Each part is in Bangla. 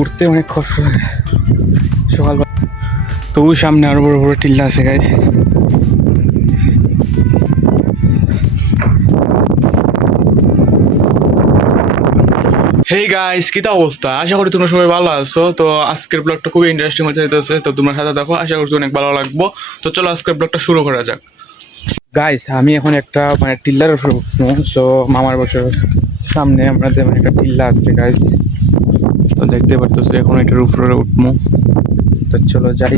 উঠতে অনেক কষ্ট লাগে সকালবেলা। তবু সামনে আরো বড় বড় টিল্লা আছে গাইস। হেই গাইস, কিতা অবস্থা? আশা করি তোমরা সবাই ভালো আছো। তো আজকের ব্লগটা খুবই ইন্টারেস্টিং হতে যেতেছে, তো তোমরা সাথে দেখো, আশা করছি অনেক ভালো লাগবো। তো চলো আজকের ব্লগটা শুরু করা যাক। গাইস, আমি এখন একটা টিল্লার উপরে উঠবো। সো মামার বছর সামনে আমাদের একটা টিল্লা আছে গাইস, তো দেখতে পারতেছো এখন এটার উপরে উঠবো। তো চলো যাই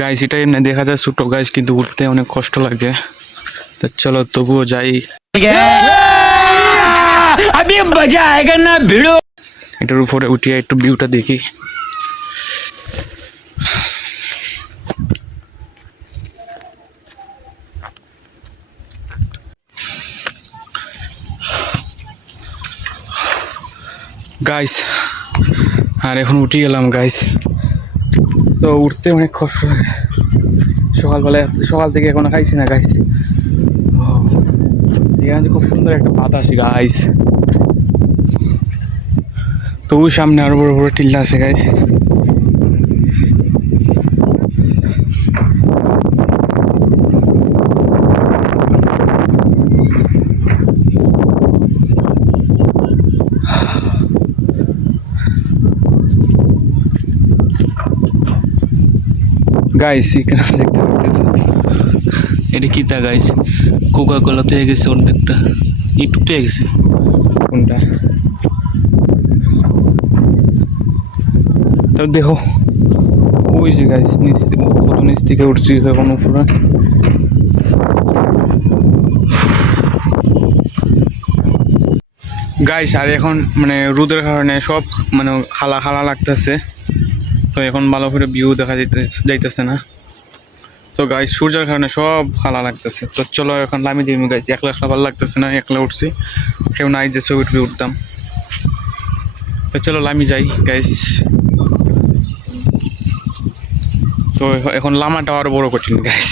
গাইস। এটা এমনি দেখা যায় ছোট গাইস, কিন্তু উঠতে অনেক কষ্ট লাগে। তো চলো তবুও যাই। अभी मजा आएगा ना भिड़ो। এটার উপরে উঠিয়ে একটু ভিউটা দেখি। গাইস আর এখন উঠে গেলাম গাইস। তো উঠতে অনেক কষ্ট লাগে সকাল থেকে এখনো খাইছি না গাইস। এখানে খুব সুন্দর একটা বাতাস গাইস। তবু সামনে আরো বড় বড় টিল্লা আছে গাইস। গাইস এখানে দেখতে পাচ্ছেন এটা কি তা গাইস? কোকা কোলা তো গেছে অর্ধেকটা, একটুতে গেছে। কোনটা? তো দেখো ওই যে গাইস কত নিচ থেকে উঠছি এখন উপরে। গাইস আর এখন রোদের কারণে সব হালা হালা লাগতেছে। তো এখন ভালো করে ভিউ দেখা যাইতেছে না। তো গাইস সূর্যের কারণে সব হালা লাগতেছে। তো চলো এখন লামি দিই গাইস। একলা একলা ভালো লাগতেছে না, একলা উঠছি, কেউ নাই যে ছবি টবি উঠতাম। তো চলো লামি যাই গাইস। তো এখন লামাটা আরো বড় কঠিন গাইস।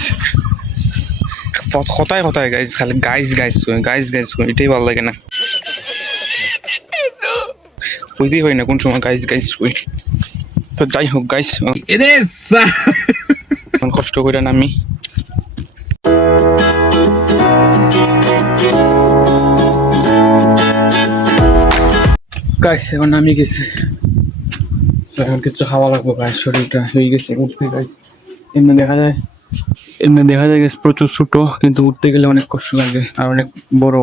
কথায় কথায় গাইস খালি গাইস গাইস গাইস গাইস এটাই ভালো লাগে না, বুঝতেই হয় না কোন সময় গাইস গাইস কই। তো যাই হোক গাইস, কষ্ট করে নামি। গাইস এখন নামি গেছি। এখন কিছু খাওয়া লাগবো গাইস, শরীরটা হয়ে গেছে উঠতে গাইস। এমনি দেখা যায় গাইস প্রচুর ছোট, কিন্তু উঠতে গেলে অনেক কষ্ট লাগে আর অনেক বড়।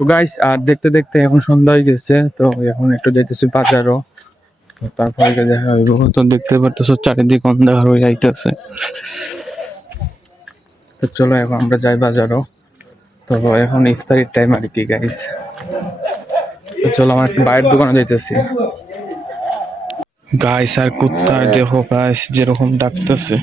তো গাইস আর দেখতে দেখতে এখন সন্ধ্যা হয়ে গেছে। তো এখন একটু যাইতেছি বাজারও, তো তারপরে দেখা হইব। তো দেখতে পারতেছো চারিদিক অন্ধকার হয়ে যাইতেছে। তো চলো এখন আমরা যাই বাজারও। তো এখন ইফতারির টাইম আর কি গাইস। তো চলো আমার একটা বাইরের দোকানে যাইতেছি গাইস। আর কুত্তার দেখো গাইস যেরকম ডাকতেছে।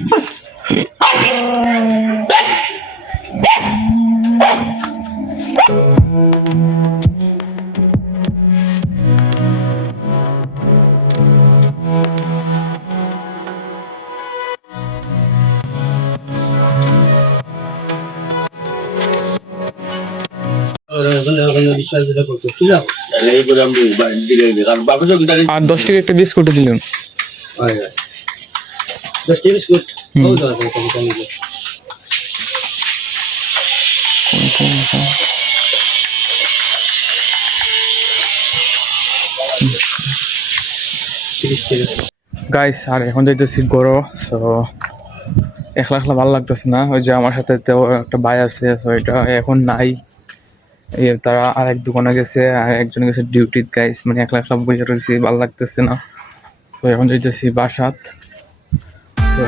আর 10 টাকা একটা বিস্কুট দিলেন। 10 টি বিস্কুট গাইস আর এখন যাইতেছি গরো। সো একলা একলা ভালো লাগতেছে না। ওই যে আমার সাথে তো একটা ভাই আছে, সো এটা এখন নাই। তারা আরেক দোকানে গেছে, আর একজন গেছে ডিউটি গাইস। একলা একলা বসে রয়েছি, ভালো লাগতেছে না। তো এখন যাইতেছি বাসাত। তো